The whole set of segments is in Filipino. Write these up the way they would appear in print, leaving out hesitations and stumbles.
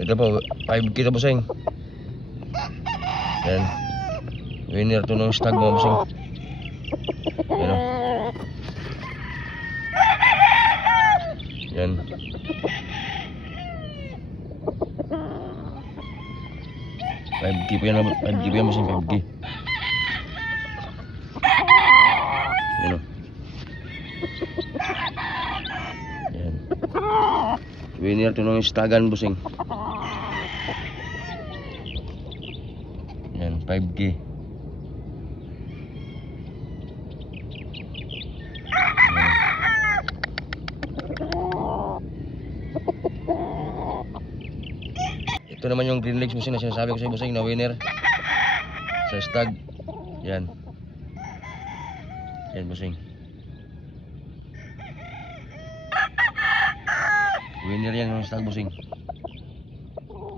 Ito po, 5K to bossing. Yan. Winner to ng stag mga bossing. Yan o. Yan. $5K po yan, 5K po yan bossing, 5K. Yan o. Yan. Winner to ng stagan bossing. Yan, 5K. Ito naman yung green legs bossing na sinasabi ko sa bossing na winner sa stag. Yan. Yan bossing. Winner yan ng stag bossing.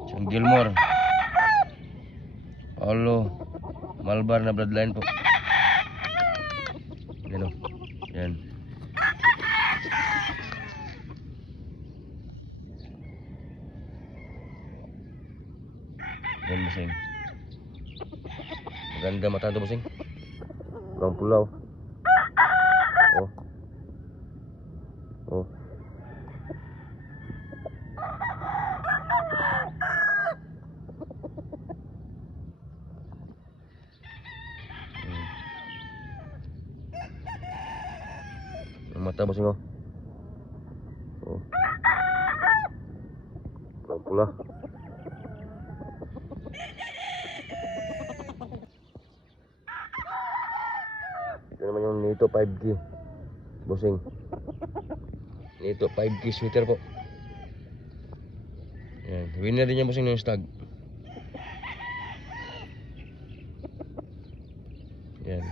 Siyang Gilmore. Paulo Malbar na bloodline po. Yan o. Yan. Yan bossing. Maganda mata ito bossing. Pulang pulaw. Oh. Oh. Ang mata bossing oh. Oh. Pulang pula. Ito naman yung Nito 5K bossing. Nito 5K sweater po. Yan. Winner din yan bossing ng stag. Yan.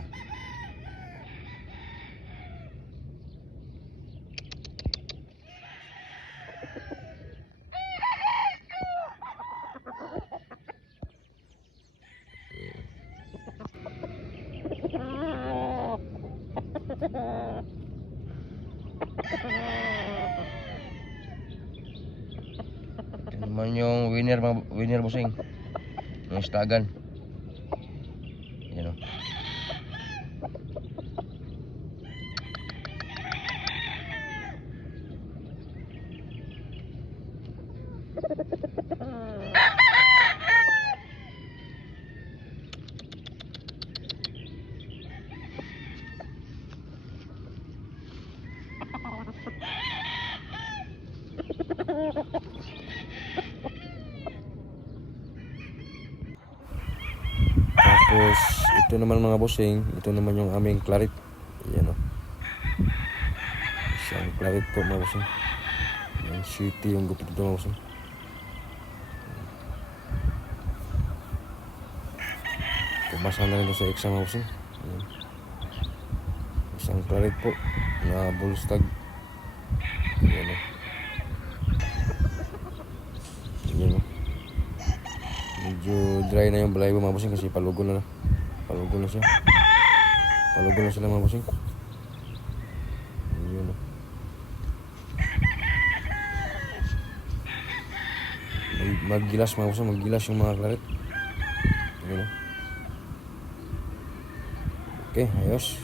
Ito naman yung winner bossing ng stagan. Yan o. Tapos ito naman mga bossing, ito naman yung aming claret. Yan o. Isang claret po mga bossing. Yan, city yung gupit ito mga bossing. Pumasa na rin ito sa exam mga bossing. Yan. Isang claret po na bull stag. Yan o. Yan o. Medyo dry na yung balahibo mga bossing kasi palugo na siya. Palugo na sila mga bossing. Yun o. Maggilas mga bossing, maggilas yung mga claret. Yun o. Okay, ayos.